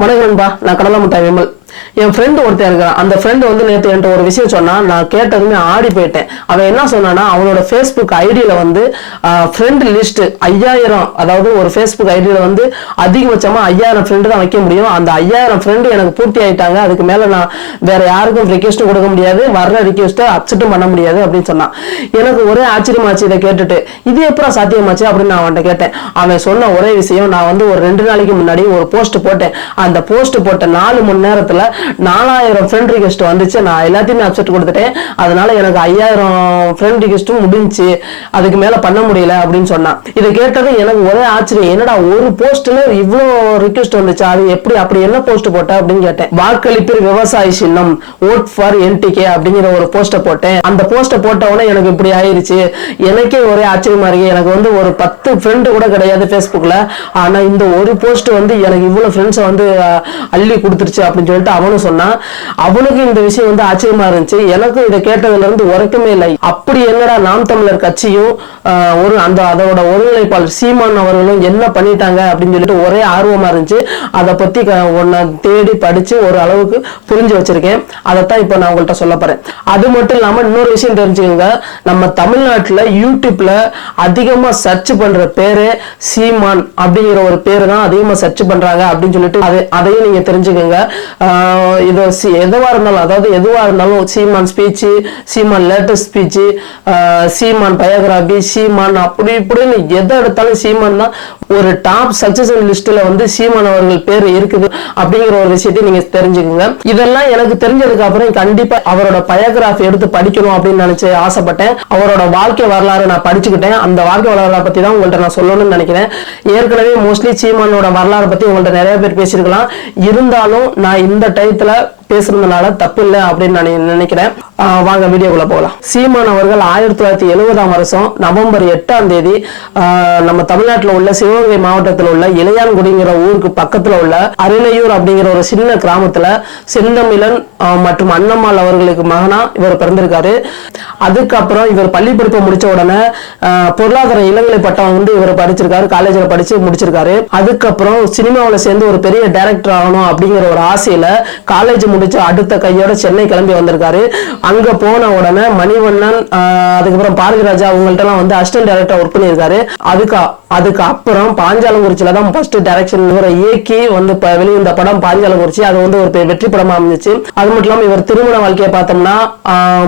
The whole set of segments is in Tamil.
வணக்கம் நண்பா. நான் கடலை முட்டாய் விமல். என் ஃப்ரெண்டு ஒருத்தன் இருக்கிறான். அந்த ஃப்ரெண்டு வந்து நேற்று என்கிட்ட ஒரு விஷயம் சொன்னான். நான் கேட்டதுமே ஆடி போயிட்டேன். அவன் என்ன சொன்னான்னா அவனோட ஃபேஸ்புக் ஐடியில் வந்து ஃப்ரெண்டு லிஸ்ட்டு ஐயாயிரம் அதாவது ஒரு ஃபேஸ்புக் ஐடியில் வந்து அதிகபட்சமாக ஐயாயிரம் ஃப்ரெண்டு தான் வைக்க முடியும். அந்த ஐயாயிரம் ஃப்ரெண்டு எனக்கு பூர்த்தி ஆயிட்டாங்க. அதுக்கு மேலே நான் வேற யாருக்கும் ரிக்வெஸ்ட்டும் கொடுக்க முடியாது. வர்ற ரிக்வெஸ்ட்டை அப்செட்டும் பண்ண முடியாது அப்படின்னு சொன்னான். எனக்கு ஒரே ஆச்சரியமாச்சு இதை கேட்டுட்டு. இது எப்பறம் சாத்தியமாச்சு அப்படின்னு நான் அவன்கிட்ட கேட்டேன். அவன் சொன்ன ஒரே விஷயம் நான் வந்து ஒரு ரெண்டு நாளைக்கு முன்னாடி ஒரு போஸ்ட் போட்டேன். அந்த போஸ்ட் போட்ட நாலு மணி நேரத்தில் நாலாயிரம் ஃப்ரெண்ட் ரிக்வெஸ்ட் வந்துச்சு. நான் எல்லாத்தையுமே அப்செட் கொடுத்துட்டேன். அதனால எனக்கு ஐயாயிரம் ஃப்ரெண்ட் ரிக்வெஸ்ட்டும் முடிஞ்சு அதுக்கு மேல பண்ண முடியல அப்படின்னு சொன்னான். இதை கேட்டது எனக்கு ஒரே ஆச்சரியம். என்னடா ஒரு போஸ்ட்ல இவ்வளோ ரிக்வெஸ்ட் வந்துச்சு? அது எப்படி அப்படி என்ன போஸ்ட் போட்ட அப்படின்னு கேட்டேன். வாக்களிப்பில் விவசாய சின்னம் ஓட் ஃபார் என்டிகே அப்படிங்கிற ஒரு போஸ்ட்டை போட்டேன். அந்த போஸ்ட்டை போட்ட உடனே எனக்கு இப்படி ஆயிருச்சு. எனக்கே ஒரே ஆச்சரியமா இருக்கு. எனக்கு வந்து ஒரு பத்து ஃப்ரெண்டு கூட கிடையாது ஃபேஸ்புக்ல ஆனா இந்த ஒரு போஸ்ட் வந்து எனக்கு இவ்வளவு ஃப்ரெண்ட்ஸை வந்து அள்ளி கொடுத்துருச்சு அப்படின்னு சொல்லிட்டு அவனும் சொன்னான் அவனுக்கு இந்த விஷயம் வந்து ஆச்சரியமா இருந்துச்சு. எனக்கும் இதை கேட்டதுல இருந்து உரைக்குமே இல்லை. அப்படி என்னடா நாம் தமிழர் கட்சியும் ஒரு அந்த அதோட ஒருங்கிணைப்பாளர் சீமான் அவர்களும் என்ன பண்ணிட்டாங்க? அப்படின்னு சொல்லிட்டு ஒரே ஆர்வமா இருந்துச்சு. அதை பத்தி ஒன்ன தேடி படிச்சு ஒரு அளவுக்கு புரிஞ்சு வச்சிருக்கேன். அதைத்தான் இப்போ நான் உங்கள்கிட்ட சொல்ல போறேன். அது மட்டும் இல்லாம இன்னொரு விஷயம் தெரிஞ்சுக்கோங்க. நம்ம தமிழ்நாட்டுல யூடியூப்ல அதிகமா சர்ச் பண்ற பேரு சீமான் அப்படிங்கிற ஒரு பேரு தான் அதிகமா சர்ச் பண்றாங்க அப்படின்னு சொல்லிட்டு அதையும் நீங்க தெரிஞ்சுக்கோங்க. இது எதுவாக இருந்தாலும் அதாவது எதுவாக இருந்தாலும் Seeman speech Seeman latest speech Seeman biography Seeman அப்படி இப்படின்னு எதை எடுத்தாலும் சீமான் தான் ஒரு டாப் சக்சஸ் லிஸ்ட்டில் வந்து சீமான் அவர்கள் பேர் இருக்குது அப்படிங்கிற ஒரு விஷயத்தை நீங்கள் தெரிஞ்சுக்கோங்க. இதெல்லாம் எனக்கு தெரிஞ்சதுக்கு அப்புறம் கண்டிப்பாக அவரோட பயோகிராஃபி எடுத்து படிக்கணும் அப்படின்னு நினச்சி ஆசைப்பட்டேன். அவரோட வாழ்க்கை வரலாறு நான் படிச்சுக்கிட்டேன். அந்த வாழ்க்கை வரலாறு பற்றி தான் உங்கள்கிட்ட நான் சொல்லணும்னு நினைக்கிறேன். ஏற்கனவே மோஸ்ட்லி சீமானோட வரலாறு பற்றி உங்கள்கிட்ட நிறைய பேர் பேசியிருக்கலாம். இருந்தாலும் நான் இந்த டயத்துல பேசுறதுனால தப்பு இல்லை அப்படின்னு நான் நினைக்கிறேன். வாங்க வீடியோக்குள்ள போகலாம். சீமான் அவர்கள் ஆயிரத்தி தொள்ளாயிரத்தி எழுபதாம் வருஷம் நவம்பர் எட்டாம் தேதி நம்ம தமிழ்நாட்டில் உள்ள சிவகங்கை மாவட்டத்தில் உள்ள இளையான்குடிங்கிற ஊருக்கு பக்கத்துல உள்ள அருணையூர் அப்படிங்கிற ஒரு சின்ன கிராமத்துல செந்தமிழன் மற்றும் அன்னம்மாள் அவர்களுக்கு மகனா இவர் பிறந்திருக்காரு. அதுக்கப்புறம் இவர் பள்ளி படிப்பை முடிச்ச உடனே ஆஹ் பொருளாதார இளங்கலை பட்டம் வந்து இவர் படிச்சிருக்காரு காலேஜில் படிச்சு முடிச்சிருக்காரு. அதுக்கப்புறம் சினிமாவில் சேர்ந்து ஒரு பெரிய டைரக்டர் ஆகணும் அப்படிங்கிற ஒரு ஆசையில காலேஜ் முடிச்சு அடுத்த கையோட சென்னை கிளம்பி வந்திருக்காரு. அங்க போன உடனே மணிவண்ணன் அதுக்கப்புறம் பாரதிராஜா அவங்கள்ட்ட எல்லாம் வந்து அசிஸ்டன்ட் டைரக்டர் ஒர்க் பண்ணியிருக்காரு. அதுக்கு அதுக்கு அப்புறம் பாஞ்சாலங்குறிச்சியில தான் ஃபர்ஸ்ட் டைரக்ஷன் இவரை இயக்கி வந்து இப்ப வெளிவந்த படம் பாஞ்சாலங்குறிச்சி. அது வந்து ஒரு வெற்றி படமா அமைஞ்சிச்சு. அது மட்டும் இல்லாம இவர் திருமண வாழ்க்கையை பார்த்தோம்னா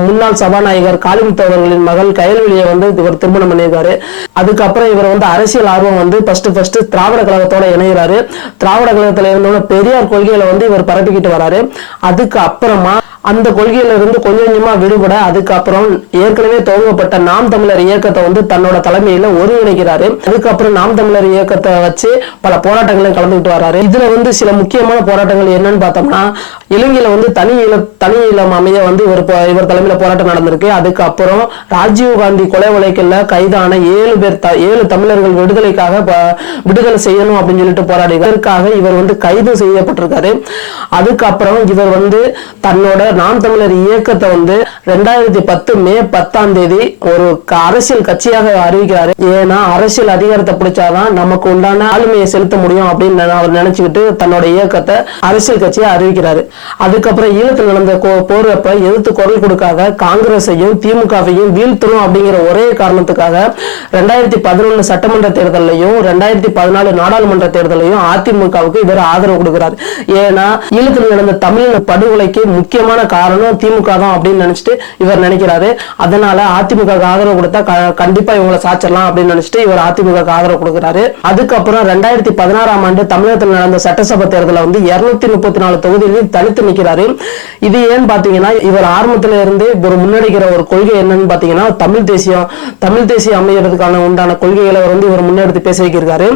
முன்னாள் சபாநாயகர் காளிமுத்து அவர்களின் மகள் கயல்வெளியை வந்து இவர் திருமணம் பண்ணியிருக்காரு. அதுக்கப்புறம் இவர் வந்து அரசியல் ஆர்வம் வந்து ஃபர்ஸ்ட் ஃபர்ஸ்ட் திராவிட கழகத்தோட இணைகிறாரு திராவிட கழகத்துல இருந்தோட பெரியார் கொள்கைகளை வந்து இவர் பரப்பிக்கிட்டு வராரு. அதுக்கு அப்புறமா அந்த கொள்கையிலிருந்து கொஞ்சம் கொஞ்சமாக விடுபட அதுக்கப்புறம் ஏற்கனவே துவங்கப்பட்ட நாம் தமிழர் இயக்கத்தை வந்து தன்னோட தலைமையில் ஒருங்கிணைக்கிறாரு. அதுக்கப்புறம் நாம் தமிழர் இயக்கத்தை வச்சு பல போராட்டங்களையும் கலந்துக்கிட்டு வராரு இதுல வந்து சில முக்கியமான போராட்டங்கள் என்னன்னு பார்த்தோம்னா இலங்கையில வந்து தனி இல தனி இளம் அமைய வந்து இவர் போ- இவர் தலைமையில் போராட்டம் நடந்திருக்கு. அதுக்கப்புறம் ராஜீவ் காந்தி கொலை வழக்கில் கைதான ஏழு பேர் த- ஏழு தமிழர்கள் விடுதலைக்காக விடுதலை செய்யணும் அப்படின்னு சொல்லிட்டு போராடி இதற்காக இவர் வந்து கைது செய்யப்பட்டிருக்காரு. அதுக்கப்புறம் இவர் வந்து தன்னோட நாம் தமிழர் இயக்கத்தை வந்து ரெண்டாயிரத்தி பத்து மே பத்தாம் தேதி ஒரு அரசியல் கட்சியாக அறிவிக்கிறாரு. ஏன்னா அரசியல் அதிகாரத்தை பிடிச்சாதான் நமக்கு உண்டான ஆளுமையை செலுத்த முடியும் அப்படின்னு அவர் நினைச்சுக்கிட்டு தன்னோட இயக்கத்தை அரசியல் கட்சியை அறிவிக்கிறாரு. அதுக்கப்புறம் ஈழத்தில் நடந்த போறப்ப எதிர்த்து குரல் கொடுக்காத காங்கிரஸையும் திமுகவையும் வீழ்த்தணும் அப்படிங்கிற ஒரே காரணத்துக்காக ரெண்டாயிரத்தி பதினொன்று சட்டமன்ற தேர்தலையும் ரெண்டாயிரத்தி பதினாலு நாடாளுமன்ற தேர்தலையும் அதிமுகவுக்கு இவர் ஆதரவு கொடுக்கிறார். ஏன்னா ஈழத்தில் நடந்த தமிழ் படுகொலைக்கு முக்கியமான காரணம் திமுக தான் அப்படின்னு நினைச்சிட்டு இவர் நினைக்கிறாரு. அதனால அதிமுக ஆதரவு கொடுத்தா கண்டிப்பா இவங்களை சாச்சிடலாம் அப்படின்னு நினைச்சிட்டு இவர் அதிமுக ஆதரவு கொடுக்கிறாரு. அதுக்கப்புறம் ரெண்டாயிரத்தி பதினாறாம் ஆண்டு தமிழகத்தில் நடந்த சட்டசபை தேர்தலில் வந்து இருநூத்தி முப்பத்தி நாலு தொகுதியிலும் தனித்து நிற்கிறாரு இது ஏன்னு பாத்தீங்கன்னா இவர் ஆரம்பத்துல இருந்து ஒரு முன்னெடுக்கிற ஒரு கொள்கை என்னன்னு பாத்தீங்கன்னா தமிழ் தேசியம் தமிழ் தேசியம் அமைகிறதுக்கான உண்டான கொள்கைகளை வந்து இவர் முன்னெடுத்து பேச வைக்கிறாரு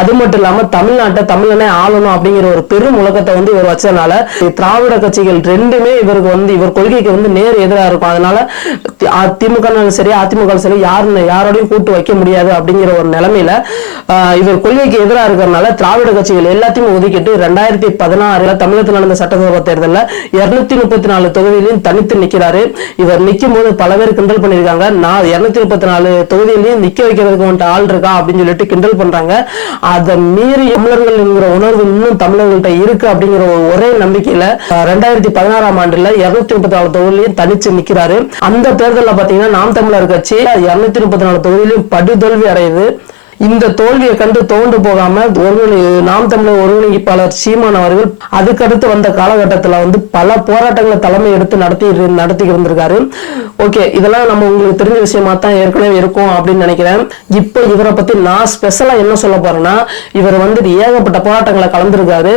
அது மட்டும் இல்லாம தமிழ்நாட்டை தமிழனே ஆளணும் அப்படிங்கிற ஒரு பெரும் உலகத்தை வந்து இவர் வச்சதுனால திராவிட கட்சிகள் ரெண்டுமே இவர் இவருக்கு வந்து இவர் கொள்கைக்கு வந்து நேர் எதிராக இருக்கும். அதனால தி- சரி அதிமுக சரி யாருன்னு யாரோடையும் கூட்டு வைக்க முடியாது அப்படிங்கிற ஒரு நிலைமையில இவர் கொள்கைக்கு எதிராக இருக்கிறனால திராவிட கட்சிகள் எல்லாத்தையும் ஒதுக்கிட்டு ரெண்டாயிரத்தி பதினாறுல தமிழகத்தில் நடந்த சட்டசபை தேர்தலில் இருநூத்தி முப்பத்தி நாலு தொகுதியிலையும் தனித்து நிற்கிறாரு இவர் நிற்கும் போது பல பேர் கிண்டல் பண்ணியிருக்காங்க. நான் இருநூத்தி முப்பத்தி நாலு தொகுதியிலையும் நிக்க வைக்கிறதுக்கு வந்துட்டு ஆள் இருக்கா? அப்படின்னு சொல்லிட்டு கிண்டல் பண்றாங்க. அதை மீறி தமிழர்கள் என்கிற உணர்வு இன்னும் தமிழர்கள்ட்ட இருக்கு அப்படிங்கிற ஒரே நம்பிக்கையில ரெண்டாயிரத்தி பதினாறாம் ஆண்டுல இருநூத்தி முப்பத்தி நாலு தொகுதியிலையும் தனிச்சு நிக்கிறாரு. அந்த தேர்தலில் பாத்தீங்கன்னா நாம் தமிழர் கட்சி இருநூத்தி முப்பத்தி நாலு தொகுதியிலையும் படுதோல்வி அடையுது. இந்த தோல்வியை கண்டு தோண்டு போகாம ஒருங்கிணை நாம் தமிழர் ஒருங்கிணைப்பாளர் சீமான் அவர்கள் அதுக்கடுத்து வந்த காலகட்டத்துல வந்து பல போராட்டங்களை தலைமை எடுத்து நடத்தி நடத்தி இருந்திருக்காரு ஓகே இதெல்லாம் நம்ம உங்களுக்கு தெரிஞ்ச விஷயமா தான் ஏற்கனவே இருக்கும் அப்படின்னு நினைக்கிறேன். இப்போ இவரை பத்தி நான் ஸ்பெஷலா என்ன சொல்ல போறேன்னா இவர் வந்து ஏகப்பட்ட போராட்டங்களை கலந்துருக்காரு.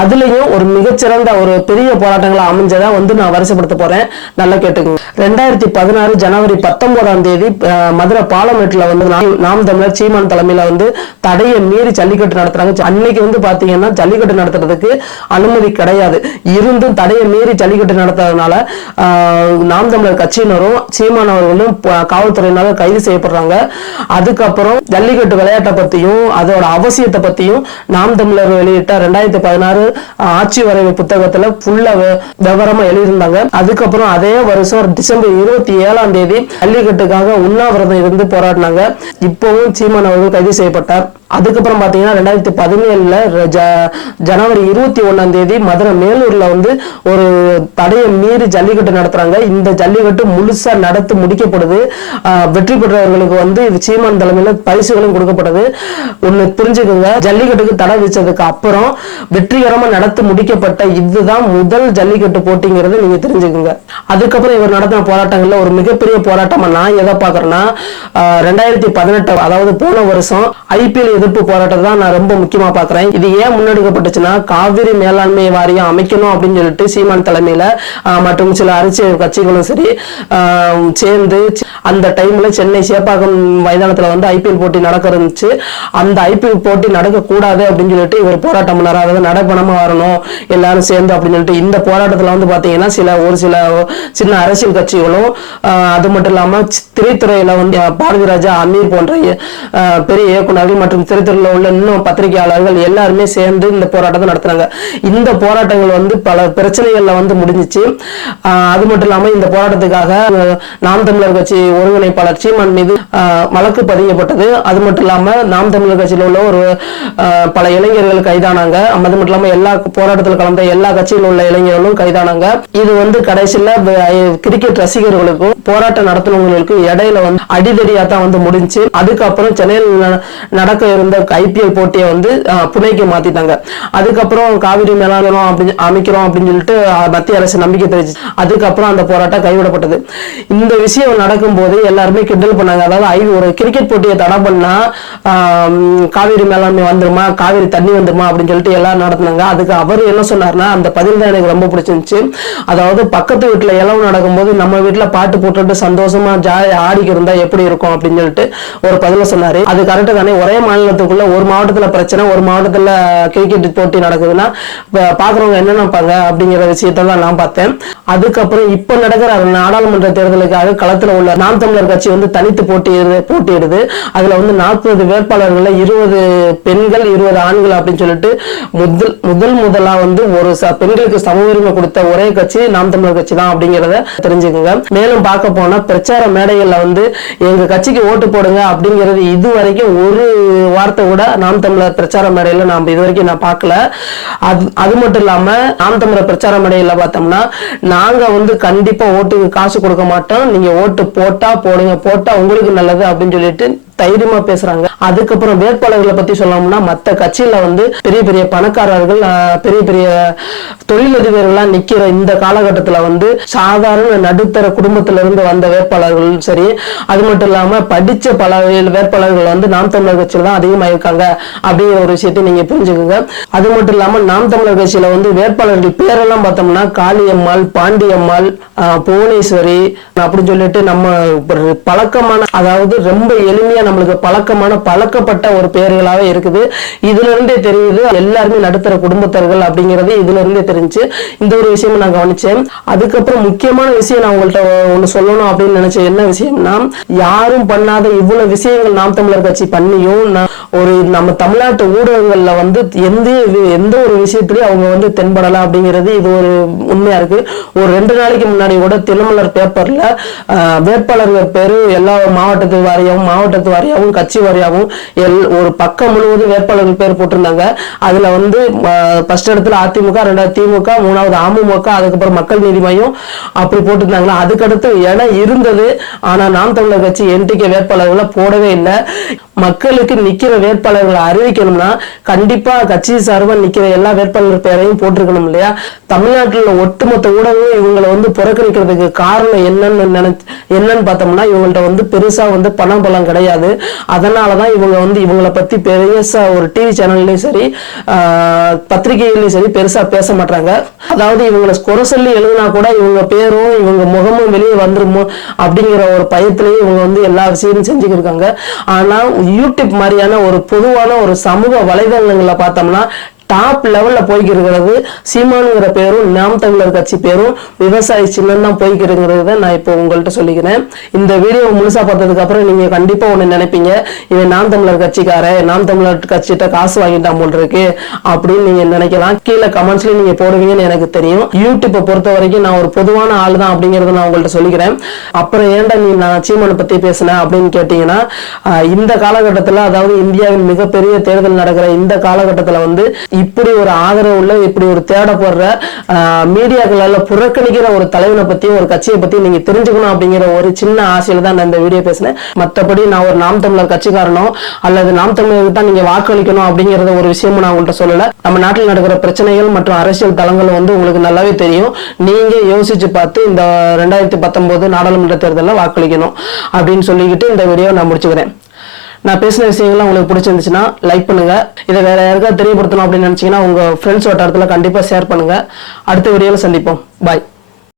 அதுலயும் ஒரு மிகச்சிறந்த ஒரு பெரிய போராட்டங்களை அமைஞ்சதா வந்து நான் வரிசைப்படுத்த போறேன். நல்லா கேட்டுக்கோங்க. ரெண்டாயிரத்தி பதினாறு ஜனவரி பத்தொன்பதாம் தேதி மதுரை பாலமேட்டுல வந்து நாம் தமிழர் சீமான் தலைமையில வந்து தடையை மீறி ஜல்லிக்கட்டு நடத்துறாங்க. அன்னைக்கு வந்து பாத்தீங்கன்னா ஜல்லிக்கட்டு நடத்துறதுக்கு அனுமதி கிடையாது. இருந்தும் தடையை மீறி ஜல்லிக்கட்டு நடத்துறதுனால நாம் தமிழர் கட்சியினரும் சீமான் அவர்களும் காவல்துறையினால கைது செய்யப்படுறாங்க. அதுக்கப்புறம் ஜல்லிக்கட்டு விளையாட்டை பத்தியும் அதோட அவசியத்தை பத்தியும் நாம் தமிழர் வெளியிட்ட ரெண்டாயிரத்தி பதினாறு ஆட்சி வரைவு புத்தகத்துல ஃபுல்லா விவரமா எழுதியிருந்தாங்க. அதுக்கப்புறம் அதே வருஷம் டிசம்பர் இருபத்தி ஏழாம் தேதி ஜல்லிக்கட்டுக்காக உண்ணாவிரதம் இருந்து போராடினாங்க. இப்பவும் சீமான் அவர்கள் கைது செய்யப்பட்டார். அதுக்கப்புறம் பார்த்தீங்கன்னா ரெண்டாயிரத்தி பதினேழுல ஜ- ஜனவரி இருபத்தி ஒண்ணாம் தேதி மதுரை மேலூர்ல வந்து ஒரு தடையை மீறி ஜல்லிக்கட்டு நடத்துறாங்க. இந்த ஜல்லிக்கட்டு முழுசா நடத்தி முடிக்கப்படுது. வெற்றி பெற்றவர்களுக்கு வந்து இது சீமான் தலைமையில பரிசுகளும் கொடுக்கப்படுது ஒண்ணு புரிஞ்சுக்கோங்க ஜல்லிக்கட்டுக்கு தடை விதிச்சதுக்கு அப்புறம் வெற்றிகரமா நடத்தி முடிக்கப்பட்ட இதுதான் முதல் ஜல்லிக்கட்டு போட்டிங்கிறது நீங்க தெரிஞ்சுக்கோங்க. அதுக்கப்புறம் இவர் நடத்தின போராட்டங்கள்ல ஒரு மிகப்பெரிய போராட்டமா நான் எதை பாக்குறேன்னா ரெண்டாயிரத்தி பதினெட்டு அதாவது போன வருஷம் ஐபிஎல் எதிர்ப்பு போராட்டத்தை தான் நான் ரொம்ப முக்கியமா பாக்குறேன் இது ஏன் முன்னெடுக்கப்பட்டுச்சுன்னா காவிரி மேலாண்மை வாரியம் அமைக்கணும் அப்படின்னு சொல்லிட்டு சீமான் தலைமையில மற்றும் சில அரசியல் கட்சிகளும் சரி சேர்ந்து அந்த டைம்ல சென்னை சேப்பாக்கம் மைதானத்துல வந்து ஐபிஎல் போட்டி நடக்க இருந்துச்சு அந்த ஐபிஎல் போட்டி நடக்க கூடாது அப்படின்னு சொல்லிட்டு இவர் போராட்டம் பண்ணார். அதாவது நடப்பணமா வரணும் எல்லாரும் சேர்ந்து அப்படின்னு சொல்லிட்டு இந்த போராட்டத்துல வந்து பாத்தீங்கன்னா சில ஒரு சில சின்ன அரசியல் கட்சிகளும் அது மட்டும் இல்லாம திரைத்துறையில வந்து ஆஹ் பாரதி ராஜா அமீர் போன்ற பெரிய இயக்குநர்கள் மற்றும் திரைத்துறையில உள்ள இன்னும் பத்திரிகையாளர்கள் எல்லாருமே சேர்ந்து இந்த போராட்டத்தை நடத்துனாங்க இந்த போராட்டங்கள் வந்து பல பிரச்சனைகள்ல வந்து முடிஞ்சிச்சு. அது மட்டும் இல்லாமல் இந்த போராட்டத்துக்காக நாம் தமிழர் கட்சி ஒருங்கிணைப்பாளர் சீமான் மீது வழக்கு பதியப்பட்டது. அது மட்டும் இல்லாம நாம் தமிழர் கட்சியில் உள்ள ஒரு ஆஹ் பல இளைஞர்கள் கைதானாங்க. அது மட்டும் இல்லாம எல்லா போராட்டத்தில் கலந்த எல்லா கட்சியில் உள்ள இளைஞர்களும் கைதானாங்க. இது வந்து கடைசியில கிரிக்கெட் ரசிகர்களுக்கும் போராட்டம் நடத்தினவங்களுக்கும் இடையில வந்து அடிதடியா தான் வந்து முடிஞ்சு அதுக்கப்புறம் சென்னையில் நடக்க இருந்த ஐபிஎல் போட்டியை வந்து புனேக்கு மாத்திட்டாங்க. அதுக்கப்புறம் காவிரி மேலாண்மை அப்படி அமைக்கிறோம் அப்படின்னு சொல்லிட்டு மத்திய அரசு நம்பிக்கை தெரிவிச்சு அதுக்கப்புறம் அந்த போராட்டம் கைவிடப்பட்டது. இந்த விஷயம் நடக்கும்போது எல்லாருமே கிண்டல் பண்ணாங்க. அதாவது ஐ ஒரு கிரிக்கெட் போட்டியை தடை பண்ணா காவிரி மேலாண்மை வந்துருமா? காவிரி தண்ணி வந்துருமா? அப்படின்னு சொல்லிட்டு எல்லாரும் நடத்துனாங்க. அதுக்கு அவர் என்ன சொன்னார்னா அந்த பதில் தான் எனக்கு ரொம்ப பிடிச்சிருந்துச்சு. அதாவது பக்கத்து வீட்டுல இளவு நடக்கும்போது நம்ம வீட்டுல பாட்டு போட்டுட்டு சந்தோஷமா ஜாலி ஆடிக்கு இருந்தா எப்படி இருக்கும் அப்படின்னு சொல்லிட்டு ஒரு பதில சொன்னாரு. அது கரெக்டு தானே. ஒரே மாநிலத்துக்குள்ள ஒரு மாவட்டத்துல பிரச்சனை ஒரு மாவட்டத்துல கிரிக்கெட் போட்டி நடக்குதுன்னா பாக்குறவங்க என்ன நினைப்பாங்க அப்படிங்கிற விஷயத்தான் நான் பார்த்தேன். அதுக்கப்புறம் இப்ப நடக்கிற நாடாளுமன்ற தேர்தலுக்காக களத்துல உள்ள நாம் தமிழர் கட்சி வந்து தனித்து போட்டியிடுது போட்டியிடுது. அதுல வந்து நாற்பது வேட்பாளர்கள்ல இருபது பெண்கள் இருபது ஆண்கள் அப்படின்னு சொல்லிட்டு முதல் முதல் முதலா வந்து ஒரு ச- பெண்களுக்கு சம உரிமை கொடுத்த ஒரே கட்சி நாம் தமிழர் கட்சி தான் அப்படிங்கிறத தெரிஞ்சுக்கோங்க. மேலும் பார்க்க போனா பிரச்சார மேடைகள்ல வந்து எங்க கட்சிக்கு ஓட்டு போடுங்க அப்படிங்கிறது இதுவரை வரைக்கும் ஒரு வார்த்தை கூட நாம் தமிழர் பிரச்சார மேடையில நாம் இது வரைக்கும் நான் பார்க்கல. அது அது மட்டும் இல்லாம நாம் தமிழர் பிரச்சார மேடையில பார்த்தோம்னா நாங்க வந்து கண்டிப்பா ஓட்டுக்கு காசு கொடுக்க மாட்டோம். நீங்க ஓட்டு போட்டா போடுங்க போட்டா உங்களுக்கு நல்லது அப்படின்னு சொல்லிட்டு தைரியமா பேசுறாங்க. அதுக்கப்புறம் வேட்பாளர்களை பத்தி சொல்லணும்னா மத்த கட்சியில வந்து பெரிய பெரிய பணக்காரர்கள் பெரிய பெரிய தொழிலதிபர்கள்லாம் நிக்கிற இந்த காலகட்டத்துல வந்து சாதாரண நடுத்தர குடும்பத்துல இருந்து வந்த வேட்பாளர்கள் சரி அது மட்டும் இல்லாம படிச்ச பல வேட்பாளர்கள் வந்து நாம் தமிழர் கட்சியில தான் அதிகமா இருக்காங்க அப்படிங்கிற ஒரு விஷயத்தை நீங்க புரிஞ்சுக்கோங்க. அது மட்டும் இல்லாம நாம் தமிழர் கட்சியில வந்து வேட்பாளர்கள் பேரெல்லாம் பார்த்தோம்னா காளியம்மாள் பாண்டியம்மாள் ஆஹ், புவனேஸ்வரி அப்படின்னு சொல்லிட்டு நம்ம பழக்கமான அதாவது ரொம்ப எளிமையா நம்மளுக்கு பழக்கமான பழக்கப்பட்ட ஒரு பெயர்களாவே இருக்குது. இதுல இருந்தே தெரியுது எல்லாருமே நடுத்தர குடும்பத்தர்கள் அப்படிங்கிறது இதுல இருந்தே தெரிஞ்சு இந்த ஒரு விஷயம் நான் கவனிச்சேன். அதுக்கப்புறம் முக்கியமான விஷயம் நான் உங்கள்கிட்ட ஒண்ணு சொல்லணும் அப்படின்னு நினைச்சேன். என்ன விஷயம்னா யாரும் பண்ணாத இவ்வளவு விஷயங்கள் நாம் தமிழர் கட்சி பண்ணியும் ஒரு நம்ம தமிழ்நாட்டு ஊடகங்கள்ல வந்து எந்த எந்த ஒரு விஷயத்திலயும் அவங்க வந்து தென்படலாம் அப்படிங்கிறது இது ஒரு உண்மையா இருக்கு. ஒரு ரெண்டு நாளைக்கு முன்னாடி கூட தினமலர் பேப்பர்ல வேட்பாளர்கள் பேரு எல்லா மாவட்டத்து வாரியம் மாவட்டத்து வாரியாவும் கட்சி வாரியாவும் எல் ஒரு பக்கம் முழுவதும் வேட்பாளர்கள் பேர் போட்டிருந்தாங்க. அதுல வந்து ஃபர்ஸ்ட் இடத்துல அதிமுக ரெண்டாவது திமுக மூணாவது அமமுக அதுக்கப்புறம் மக்கள் நீதி மையம் அப்படி போட்டிருந்தாங்களா? அதுக்கடுத்து இடம் இருந்தது. ஆனா நாம் தமிழர் கட்சி என்டிகே வேட்பாளர்களை போடவே இல்லை. மக்களுக்கு நிக்கிற வேட்பாளர்களை அறிவிக்கணும்னா கண்டிப்பா கட்சி சார்பாக நிற்கிற எல்லா வேட்பாளர் பேரையும் போட்டிருக்கணும் இல்லையா? தமிழ்நாட்டில் ஒட்டுமொத்த ஊடகமும் இவங்களை வந்து புறக்கணிக்கிறதுக்கு காரணம் என்னன்னு நினைச்சு என்னன்னு பார்த்தோம்னா இவங்கள்ட்ட வந்து பெருசா வந்து பணம் பலம் கிடையாது. அதனாலதான் இவங்க வந்து இவங்களை பத்தி பெருசா ஒரு டிவி சேனல்லையும் சரி ஆஹ், சரி பெருசா பேச மாட்டாங்க அதாவது இவங்களை குறை சொல்லி எழுதினா கூட இவங்க பேரும் இவங்க முகமும் வெளியே வந்துருமோ அப்படிங்கிற ஒரு பயத்திலேயே இவங்க வந்து எல்லா விஷயமும் செஞ்சுக்கிட்டு இருக்காங்க. ஆனா யூடியூப் மாதிரியான ஒரு பொதுவான ஒரு சமூக வலைதளங்களை பார்த்தோம்னா டாப் லெவல்ல போய்க்கு இருக்கிறது சீமானுங்கிற பேரும் நாம் தமிழர் கட்சி பேரும் விவசாயி சின்னம் தான் போய்க்கிறதுங்கிறத நான் இப்போ உங்கள்கிட்ட சொல்லிக்கிறேன். இந்த வீடியோ முழுசா பார்த்ததுக்கப்புறம் அப்புறம் நீங்க கண்டிப்பா ஒண்ணு நினைப்பீங்க. இவன் நாம் தமிழர் கட்சிக்காரன் நாம் தமிழர் கட்சிகிட்ட காசு வாங்கிட்டான் போல் இருக்கு அப்படின்னு நீங்க நினைக்கலாம். கீழே கமெண்ட்ஸ்லேயும் நீங்க போடுவீங்கன்னு எனக்கு தெரியும். யூடியூப்பை பொறுத்த வரைக்கும் நான் ஒரு பொதுவான ஆள் தான் அப்படிங்கறத நான் உங்கள்கிட்ட சொல்லிக்கிறேன். அப்புறம் ஏன்டா நீ நான் சீமானை பத்தி பேசினேன் அப்படின்னு கேட்டீங்கன்னா இந்த காலகட்டத்துல அதாவது இந்தியாவின் மிகப்பெரிய தேர்தல் நடக்கிற இந்த காலகட்டத்துல வந்து இப்படி ஒரு ஆதரவு உள்ள இப்படி ஒரு தேடப்படுற மீடியாக்களால் புறக்கணிக்கிற ஒரு தலைவனை பற்றியும் ஒரு கட்சியை பத்தி நீங்க தெரிஞ்சுக்கணும் அப்படிங்கிற ஒரு சின்ன ஆசையில தான் நான் இந்த வீடியோ பேசினேன். மத்தபடி நான் ஒரு நாம் தமிழர் கட்சிக்காரனோ அல்லது நாம் தமிழருக்கு தான் நீங்க வாக்களிக்கணும் அப்படிங்கிறத ஒரு விஷயமும் நான் உங்கள்கிட்ட சொல்லலை. நம்ம நாட்டில் நடக்கிற பிரச்சனைகள் மற்றும் அரசியல் தளங்கள் வந்து உங்களுக்கு நல்லாவே தெரியும். நீங்கள் யோசிச்சு பார்த்து இந்த ரெண்டாயிரத்தி பத்தொன்பது நாடாளுமன்ற தேர்தலில் வாக்களிக்கணும் அப்படின்னு சொல்லிக்கிட்டு இந்த வீடியோ நான் முடிச்சுக்கிறேன். நான் பேசின விஷயங்கள்லாம் உங்களுக்கு பிடிச்சிருந்துச்சுன்னா லைக் பண்ணுங்க. இதை வேற யாருக்காவது தெரியப்படுத்தணும் அப்படின்னு நினைச்சீங்கன்னா உங்க ஃப்ரெண்ட்ஸ் வட்டாரத்தில் கண்டிப்பா ஷேர் பண்ணுங்க. அடுத்த வீடியோவில் சந்திப்போம். பாய்